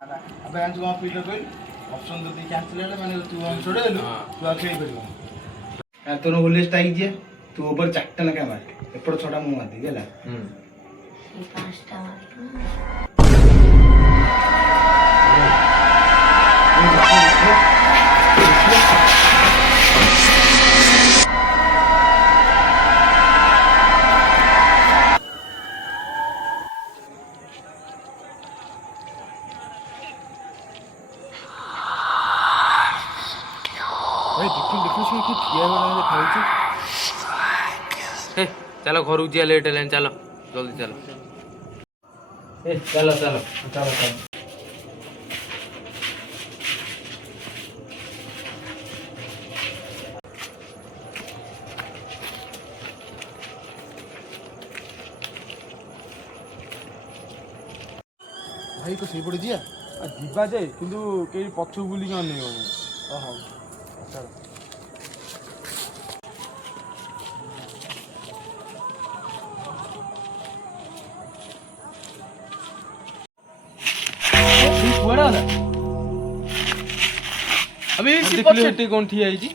अबे आज कौन पीटर कोई ऑप्शन तो कैंसिल है मैंने तू हम छोड़े लो तू आ खेल परिबो तोर गोले स्ट्राइक दिए तू ऊपर चारटा ना मार एपड़ छटा मु मार दी गेला पांचटा मार भाई देखो से कि ठिया वाला खाउची हे चलो घर उजिया लेट है चलो जल्दी चलो ए चलो चलो चलो चलो भाई को सही पड़ी दिया ଯିବା ଯେ କିନ୍ତୁ କେହି ପଛକୁ ବୁଲିକି ଅନେଇବନି। ହଉ ଚାଲ କୁଆଡ଼େ ଗଲା? अबे ଦେଖିଲୁ ସେଠି କ'ଣ ଠିଆ ହେଇଛି?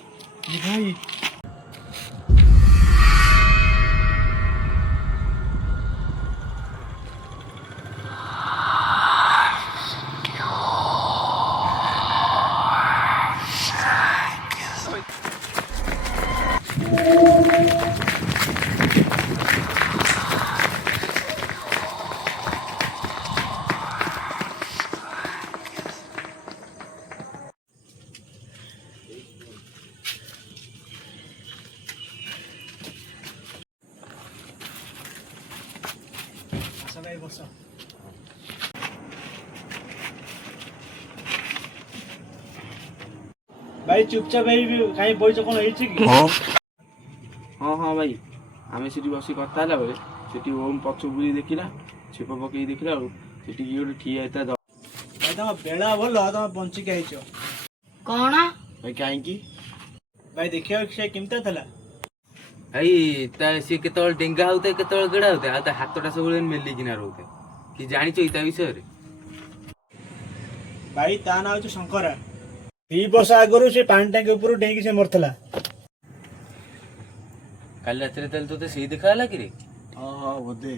भाई भाई बस भाई चुपचाप भाई कहीं बैठ कौन है ହଁ ହଁ ଭାଇ ଆମେ ସେଠି ବସି କଥା ହେଲା ବେଳେ ସେଠି ଓମ୍ ପଛ ବୁଲି ଦେଖିଲା ଛେପ ପକେଇ ଦେଖିଲା ଆଉ ସେଠି କିଏ ଗୋଟେ ଠିଆ ହେଇଥିଲା भाई तुम बेला भल तुम बंचिक आईच कौन ଭାଇ କାହିଁକି भाई देखियो से केमता थला भाई सी केतल डेंगा होते केतल गेड़ा होते आ हाथटा सब मेलिकिना रहते कि जानिछ इता विषय रे भाई ता ना हो शंकरा 2 वर्ष आगरू से पानी टैंक ऊपर डेंगी से मरथला काल रात्रि तले तोते सही देखा कि रे हां हां बोधे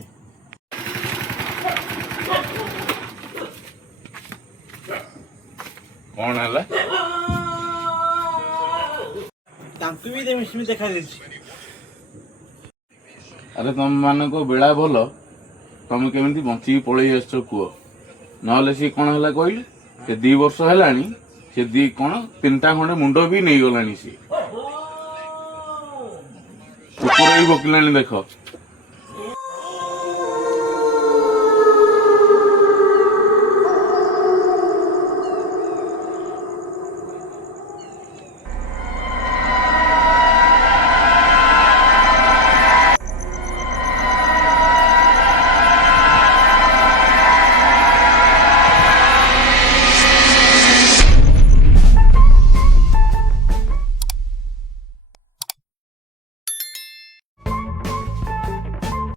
କ'ଣ ହେଲା तांकु भी देमिसमी देखा देछि अरे तुम मान को बेड़ा भल तुम केमी बंचिक पलि आस कुह ना सी कौन है कहले से 2 वर्ष है से दी कौन 3टा खंडे मुंड भी नहीं गलानी सी कुकुर भी बकिलानी देख